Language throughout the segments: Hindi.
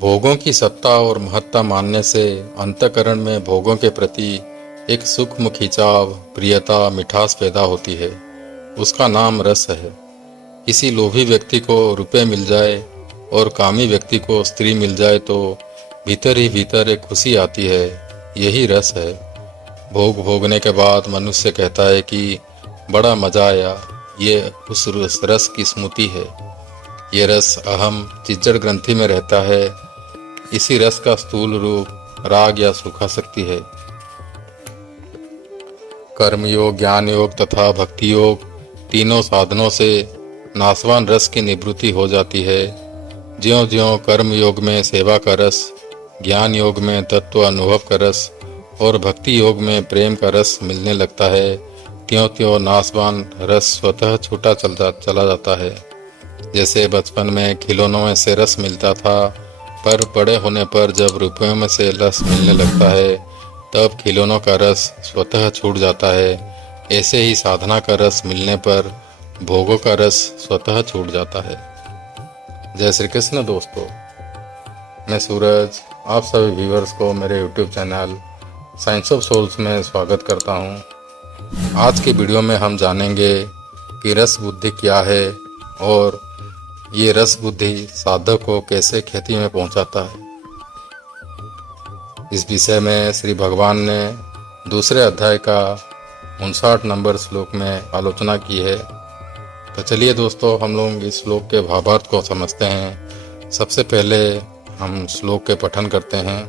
भोगों की सत्ता और महत्ता मानने से अंतःकरण में भोगों के प्रति एक सूक्ष्म खिंचाव, प्रियता, मिठास पैदा होती है। उसका नाम रस है। किसी लोभी व्यक्ति को रुपए मिल जाए और कामी व्यक्ति को स्त्री मिल जाए तो भीतर ही भीतर एक खुशी आती है। यही रस है। भोग भोगने के बाद मनुष्य कहता है कि बड़ा मजा आया। ये उस रस की स्मृति है। ये रस अहम चिज्जड़ ग्रंथि में रहता है। इसी रस का स्थूल रूप राग या सुखा शक्ति है। कर्म योग, ज्ञान योग तथा भक्ति योग तीनों साधनों से नासवान रस की निवृत्ति हो जाती है। ज्यों ज्यों कर्म योग में सेवा का रस, ज्ञान योग में तत्व अनुभव का रस और भक्ति योग में प्रेम का रस मिलने लगता है, त्यों त्यों नासवान रस स्वतः छूटा चला जाता है। जैसे बचपन में खिलौनों में से रस मिलता था, पर बड़े होने पर जब रुपयों में से रस मिलने लगता है तब खिलौनों का रस स्वतः छूट जाता है। ऐसे ही साधना का रस मिलने पर भोगों का रस स्वतः छूट जाता है। जय श्री कृष्ण दोस्तों, मैं सूरज आप सभी व्यूअर्स को मेरे YouTube channel science of souls में स्वागत करता हूं। आज की वीडियो में हम जानेंगे कि रस बुद्धि क्या है और ये रस बुद्धि साधक को कैसे ख्याति में पहुंचाता है। इस विषय में श्री भगवान ने दूसरे अध्याय का 59 नंबर श्लोक में आलोचना की है। तो चलिए दोस्तों, हम लोग इस श्लोक के भावार्थ को समझते हैं। सबसे पहले हम श्लोक के पठन करते हैं।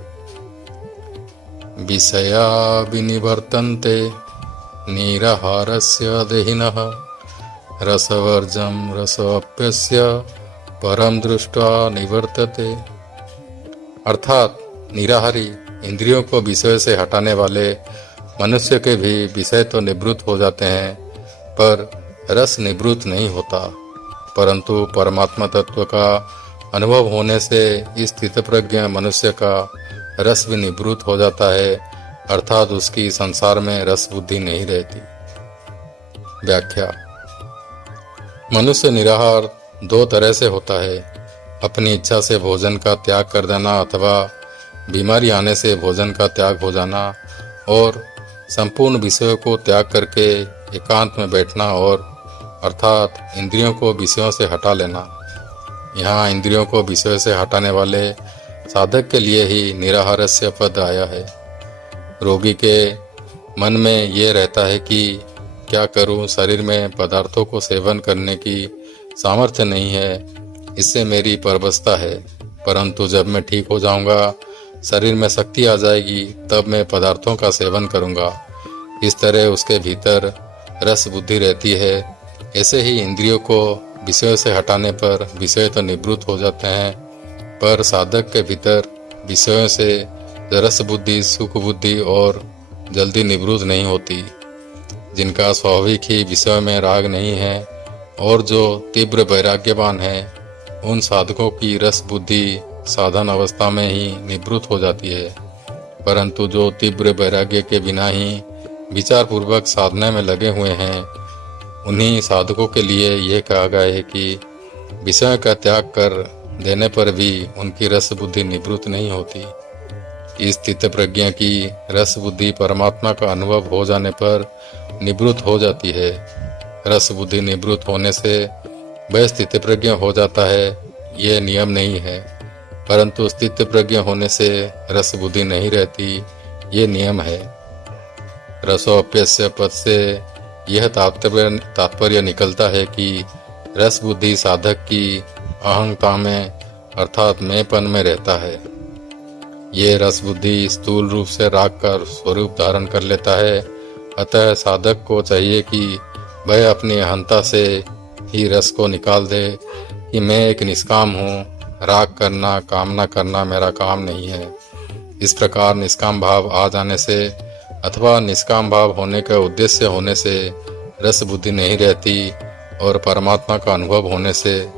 विषया विनिवर्तन्ते निराहारस्य देहिनः रसवर्जम रसोऽप्यस्य परम दृष्ट्वा निवर्तते। अर्थात निराहारी इंद्रियों को विषय से हटाने वाले मनुष्य के भी विषय तो निवृत्त हो जाते हैं, पर रस निवृत्त नहीं होता। परंतु परमात्मा तत्व का अनुभव होने से इस स्थितप्रज्ञ मनुष्य का रस भी निवृत्त हो जाता है, अर्थात उसकी संसार में रस बुद्धि नहीं रहती। व्याख्या। मनुष्य निराहार दो तरह से होता है। अपनी इच्छा से भोजन का त्याग कर देना अथवा बीमारी आने से भोजन का त्याग हो जाना, और संपूर्ण विषयों को त्याग करके एकांत में बैठना और अर्थात इंद्रियों को विषयों से हटा लेना। यहाँ इंद्रियों को विषयों से हटाने वाले साधक के लिए ही निराहारस्य पद आया है। रोगी के मन में ये रहता है कि क्या करूं, शरीर में पदार्थों को सेवन करने की सामर्थ्य नहीं है, इससे मेरी परवस्था है। परंतु जब मैं ठीक हो जाऊंगा, शरीर में शक्ति आ जाएगी, तब मैं पदार्थों का सेवन करूंगा। इस तरह उसके भीतर रस बुद्धि रहती है। ऐसे ही इंद्रियों को विषयों से हटाने पर विषय तो निवृत्त हो जाते हैं, पर साधक के भीतर विषयों से रस बुद्धि, सुख बुद्धि और जल्दी निवृत्त नहीं होती। जिनका स्वाभाविक ही विषय में राग नहीं है और जो तीव्र वैराग्यवान है, उन साधकों की रस बुद्धि साधन अवस्था में ही निवृत्त हो जाती है। परंतु जो तीव्र वैराग्य के बिना ही विचार पूर्वक साधना में लगे हुए हैं, उन्हीं साधकों के लिए यह कहा गया है कि विषय का त्याग कर देने पर भी उनकी रस बुद्धि निवृत्त नहीं होती। इस स्थित प्रज्ञा की रस बुद्धि परमात्मा का अनुभव हो जाने पर निवृत्त हो जाती है। रस बुद्धि निवृत्त होने से वह स्थित प्रज्ञा हो जाता है, यह नियम नहीं है। परंतु स्थित प्रज्ञा होने से रस बुद्धि नहीं रहती, ये नियम है। रसोऽप्यस्य पद से यह तात्पर्य निकलता है कि रस बुद्धि साधक की अहंता में अर्थात मैंपन में रहता है। ये रस बुद्धि स्थूल रूप से राग का स्वरूप धारण कर लेता है। अतः साधक को चाहिए कि वह अपनी अहंता से ही रस को निकाल दे कि मैं एक निष्काम हूँ, राग करना, कामना करना मेरा काम नहीं है। इस प्रकार निष्काम भाव आ जाने से अथवा निष्काम भाव होने का उद्देश्य होने से रस बुद्धि नहीं रहती और परमात्मा का अनुभव होने से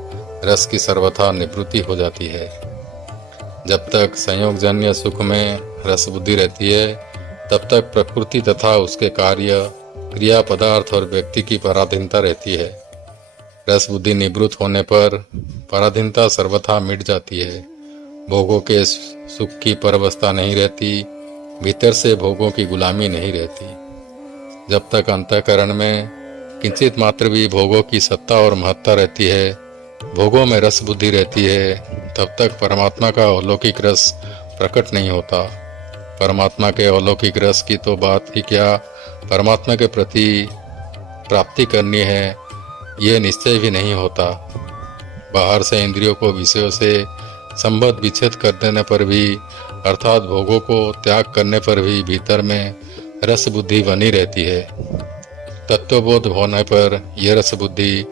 रस की सर्वथा निवृत्ति हो जाती है। जब तक संयोगजन्य सुख में रस बुद्धि रहती है, तब तक प्रकृति तथा उसके कार्य, क्रिया, पदार्थ और व्यक्ति की पराधीनता रहती है। रस बुद्धि निवृत्त होने पर पराधीनता सर्वथा मिट जाती है भोगों के सुख की परवस्था नहीं रहती, भीतर से भोगों की गुलामी नहीं रहती। जब तक अंतःकरण में किंचित मात्र भी भोगों की सत्ता और महत्ता रहती है, भोगों में रस बुद्धि रहती है, तब तक परमात्मा का अलौकिक रस प्रकट नहीं होता। परमात्मा के अलौकिक रस की तो बात ही क्या, परमात्मा के प्रति प्राप्ति करनी है ये निश्चय भी नहीं होता। बाहर से इंद्रियों को विषयों से संबद्ध विच्छेद कर देने पर भी, अर्थात भोगों को त्याग करने पर भी भीतर में रस बुद्धि बनी रहती है। तत्वबोध होने पर यह रस बुद्धि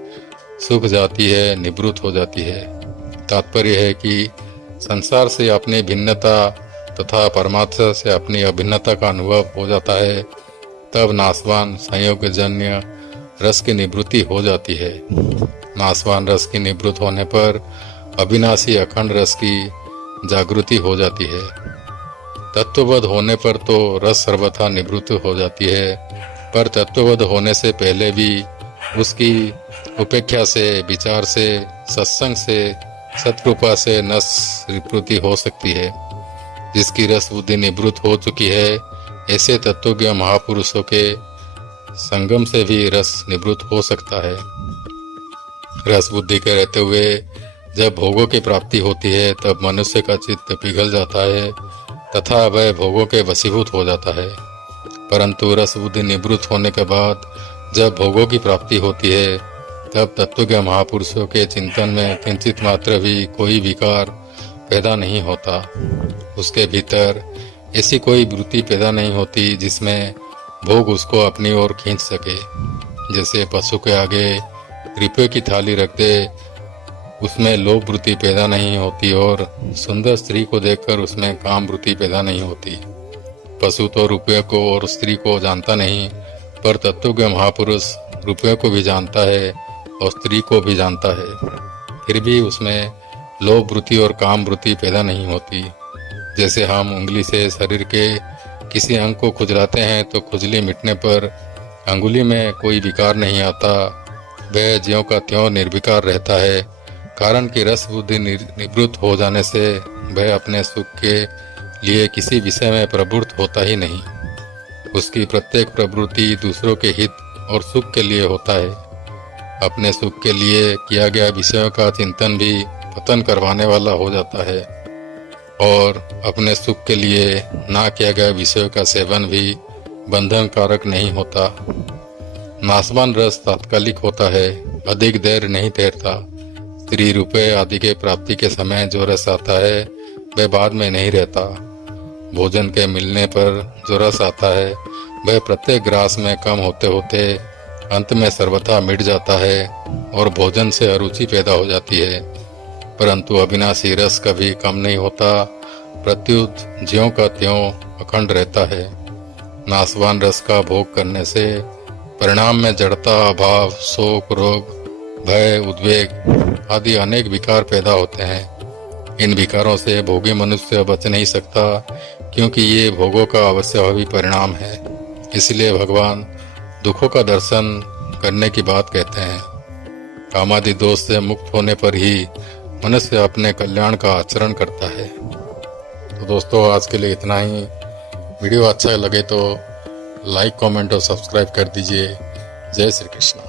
सूख जाती है, निवृत्त हो जाती है। तात्पर्य है कि संसार से अपनी भिन्नता तथा परमात्मा से अपनी अभिन्नता का अनुभव हो जाता है, तब नाशवान संयोगजन्य रस की निवृत्ति हो जाती है। नाशवान रस की निवृत्त होने पर अविनाशी अखंड रस की जागृति हो जाती है। तत्वबद्ध होने पर तो रस सर्वथा निवृत्त हो जाती है, पर तत्वबद्ध होने से पहले भी उसकी उपेक्षा से, विचार से, सत्संग से, सत्कृपा से नस निवृत्ति हो सकती है। जिसकी रस बुद्धि निवृत्त हो चुकी है, ऐसे तत्वज्ञ महापुरुषों के संगम से भी रस निवृत्त हो सकता है। रस बुद्धि के रहते हुए जब भोगों की प्राप्ति होती है, तब मनुष्य का चित्त पिघल जाता है तथा वह भोगों के वशीभूत हो जाता है। परंतु रस बुद्धि निवृत्त होने के बाद जब भोगों की प्राप्ति होती है, तब तत्वज्ञ महापुरुषों के चिंतन में किंचित मात्र भी कोई विकार पैदा नहीं होता। उसके भीतर ऐसी कोई वृत्ति पैदा नहीं होती जिसमें भोग उसको अपनी ओर खींच सके। जैसे पशु के आगे रुपये की थाली रख दे, उसमें लोभ वृत्ति पैदा नहीं होती और सुंदर स्त्री को देखकर उसमें काम वृत्ति पैदा नहीं होती। पशु तो रुपये को और स्त्री को जानता नहीं, पर तत्वज्ञ महापुरुष रुपये को भी जानता है और स्त्री को भी जानता है, फिर भी उसमें लोभ वृत्ति और काम वृत्ति पैदा नहीं होती। जैसे हम उंगली से शरीर के किसी अंग को खुजलाते हैं तो खुजली मिटने पर अंगुली में कोई विकार नहीं आता, वह ज्यों का त्यों निर्विकार रहता है। कारण कि रस बुद्धि निवृत्त हो जाने से वह अपने सुख के लिए किसी विषय में प्रवृत्त होता ही नहीं। उसकी प्रत्येक प्रवृत्ति दूसरों के हित और सुख के लिए होता है। अपने सुख के लिए किया गया विषयों का चिंतन भी पतन करवाने वाला हो जाता है और अपने सुख के लिए ना किया गया विषयों का सेवन भी बंधन कारक नहीं होता। नाशवान रस तात्कालिक होता है, अधिक देर नहीं ठहरता। स्त्री, रुपये आदि के प्राप्ति के समय जो रस आता है वह बाद में नहीं रहता। भोजन के मिलने पर जो रस आता है वह प्रत्येक ग्रास में कम होते होते अंत में सर्वथा मिट जाता है और भोजन से अरुचि पैदा हो जाती है। परंतु अविनाशी रस कभी कम नहीं होता, प्रत्युत ज्यों का त्यों अखंड रहता है। नाशवान रस का भोग करने से परिणाम में जड़ता, अभाव, शोक, रोग, भय, उद्वेग आदि अनेक विकार पैदा होते हैं। इन विकारों से भोगी मनुष्य बच नहीं सकता, क्योंकि ये भोगों का अवश्यभावी परिणाम है। इसलिए भगवान दुखों का दर्शन करने की बात कहते हैं। कामादि दोष से मुक्त होने पर ही मनुष्य अपने कल्याण का आचरण करता है। तो दोस्तों, आज के लिए इतना ही। वीडियो अच्छा लगे तो लाइक, कमेंट और सब्सक्राइब कर दीजिए। जय श्री कृष्ण।